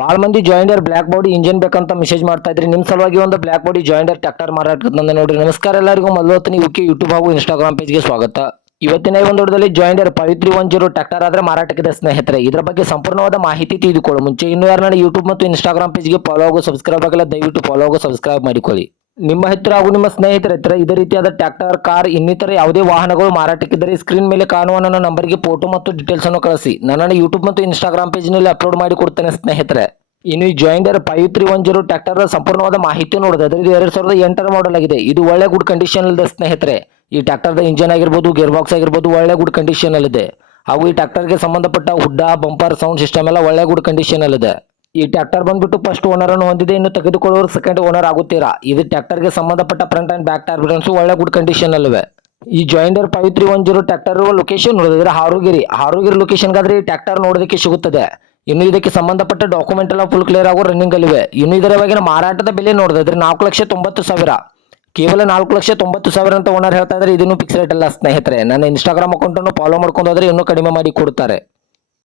ಭಾಳ ಮಂದಿ ಜಾಯಿಂಡರ್ black body engine ಬೇಕಂತ ಮೆಸೇಜ್ ಮಾಡ್ತಾ ಇದ್ರಿ. ನಿಮ್ಮ ಸಲುವಾಗಿ ಒಂದು ಬ್ಲ್ಯಾಕ್ ಬಾಡಿ ಜಾಯಿಂಡರ್ ಟ್ರ್ಯಾಕ್ಟರ್ ಮಾರಾಟಕ್ಕೆ ತಂದೆ ನೋಡ್ರಿ. ನಮಸ್ಕಾರ ಎಲ್ಲರಿಗೂ, ಮೊದಲು ಯುಕೆ ಯೂಟ್ಯೂಬ್ ಹಾಗೂ ಇನ್ಸ್ಟಾಗ್ರಾಮ್ ಪೇಜ್ಗೆ ಸ್ವಾಗತ. ಇವತ್ತಿನ ಈ ಒಂದು ವಿಡಿಯೋದಲ್ಲಿ ಜಾಯಿಂಡರ್ 5310 ಟ್ರ್ಯಾಕ್ಟರ್ ಆದ್ರೆ ಮಾರಾಟಕ್ಕಿದೆ ಸ್ನೇಹಿತರೆ. ಇದರ ಬಗ್ಗೆ ಸಂಪೂರ್ಣವಾದ ಮಾಹಿತಿ ತಿಳಿದುಕೊಳ್ಳೋ ಮುಂಚೆ ಇನ್ನೂ ಯಾರನ್ನ ಯೂಟ್ಯೂಬ್ ಮತ್ತು ಇನ್ಸ್ಟಾಗ್ರಾಮ್ ಪೇಜ್ಗೆ ಫಾಲೋ ಆಗೋ ಸಬ್ಸ್ಕ್ರೈಬ್ ಆಗಲ್ಲ, ದಯವಿಟ್ಟು ಫಾಲೋ ಆಗೋ ಸಬ್ಸ್ಕ್ರೈಬ್ ಮಾಡಿಕೊಳ್ಳಿ. ನಿಮ್ಮ ಹತ್ತಿರ ಹಾಗೂ ನಿಮ್ಮ ಸ್ನೇಹಿತರ ಹತ್ತಿರ ಇದೇ ರೀತಿಯಾದ ಟ್ರ್ಯಾಕ್ಟರ್, ಕಾರ್, ಇನ್ನಿತರ ಯಾವುದೇ ವಾಹನಗಳು ಮಾರಾಟಕ್ಕಿದ್ದರೆ ಸ್ಕ್ರೀನ್ ಮೇಲೆ ಕಾಣುವ ನನ್ನ ನಂಬರ್ಗೆ ಫೋಟೋ ಮತ್ತು ಡೀಟೇಲ್ಸ್ ಅನ್ನು ಕಳಿಸಿ. ನನ್ನನ್ನು ಯೂಟ್ಯೂಬ್ ಮತ್ತು ಇನ್ಸ್ಟಾಗ್ರಾಮ್ ಪೇಜ್ನಲ್ಲಿ ಅಪ್ಲೋಡ್ ಮಾಡಿ ಕೊಡ್ತೇನೆ ಸ್ನೇಹಿತರೆ. ಇನ್ನು ಈ ಜಾಯಿಂಡರ್ 5310 ಟ್ರ್ಯಾಕ್ಟರ್ ಸಂಪೂರ್ಣವಾದ ಮಾಹಿತಿ ನೋಡೋದಾದ್ರೆ ಇದು 2008 ಮಾಡಲ್ ಆಗಿದೆ. ಇದು ಒಳ್ಳೆ ಗುಡ್ ಕಂಡೀಷನ್ ಇದೆ ಸ್ನೇಹಿತರೆ. ಈ ಟ್ರ್ಯಾಕ್ಟರ್ದ ಇಂಜಿನ್ ಆಗಿರ್ಬೋದು, ಗೇರ್ ಬಾಕ್ಸ್ ಆಗಿರ್ಬೋದು ಒಳ್ಳೆ ಗುಡ್ ಕಂಡೀಷನ್ ಅಲ್ಲಿದೆ. ಹಾಗೂ ಈ ಟ್ರ್ಯಾಕ್ಟರ್ಗೆ ಸಂಬಂಧಪಟ್ಟ ಹುಡ್ಡ, ಬಂಪರ್, ಸೌಂಡ್ ಸಿಸ್ಟಮ್ ಎಲ್ಲ ಒಳ್ಳೆ ಗುಡ್ ಕಂಡೀಷನ್ ಅಲ್ಲಿದೆ. ಈ ಟ್ರ್ಯಾಕ್ಟರ್ ಬಂದ್ಬಿಟ್ಟು ಫಸ್ಟ್ ಓನರ್ ಅನ್ನು ಹೊಂದಿದೆ. ಇನ್ನು ತೆಗೆದುಕೊಳ್ಳೋರು ಸೆಕೆಂಡ್ ಓನರ್ ಆಗುತ್ತೀರಾ. ಇದು ಟ್ರ್ಯಾಕ್ಟರ್ಗೆ ಸಂಬಂಧಪಟ್ಟ ಫ್ರಂಟ್ ಅಂಡ್ ಬ್ಯಾಕ್ ಟರ್ಬುಲೆನ್ಸ್ ಒಳ್ಳೆ ಗುಡ್ ಕಂಡೀಷನ್ ಅಲ್ಲಿವೆ. ಈ ಜಾಯಿಂಡರ್ 5310 ಟ್ರ್ಯಾಕ್ಟರ್ ಲೊಕೇಶನ್ ನೋಡಿದ್ರೆ ಹಾರೋಗಿರಿ ಲೊಕೇಶನ್ಗಾದ್ರೆ ಈ ಟ್ರ್ಯಾಕ್ಟರ್ ನೋಡೋದಕ್ಕೆ ಸಿಗುತ್ತದೆ. ಇನ್ನು ಇದಕ್ಕೆ ಸಂಬಂಧಪಟ್ಟ ಡಾಕ್ಯುಮೆಂಟ್ ಎಲ್ಲ ಫುಲ್ ಕ್ಲಿಯರ್ ಆಗೋ ರನ್ನಿಂಗ್ ಅಲ್ಲಿವೆ. ಇನ್ನು ಇದರ ಬಗ್ಗೆ ಮಾರಾಟದ ಬೆಲೆ ನೋಡಿದ್ರೆ 4,90,000, ಕೇವಲ 4,90,000 ಅಂತ ಓನರ್ ಹೇಳ್ತಾ ಇದ್ದಾರೆ. ಇದನ್ನು ಫಿಕ್ಸ್ ರೇಟ್ ಅಲ್ಲ ಸ್ನೇಹಿತರೆ. ನನ್ನ ಇನ್ಸ್ಟಾಗ್ರಾಮ್ ಅಕೌಂಟ್ ಅನ್ನು ಫಾಲೋ ಮಾಡ್ಕೊಂಡು ಹೋದ್ರೆ ಇನ್ನೂ ಕಡಿಮೆ ಮಾಡಿ ಕೊಡ್ತಾರೆ.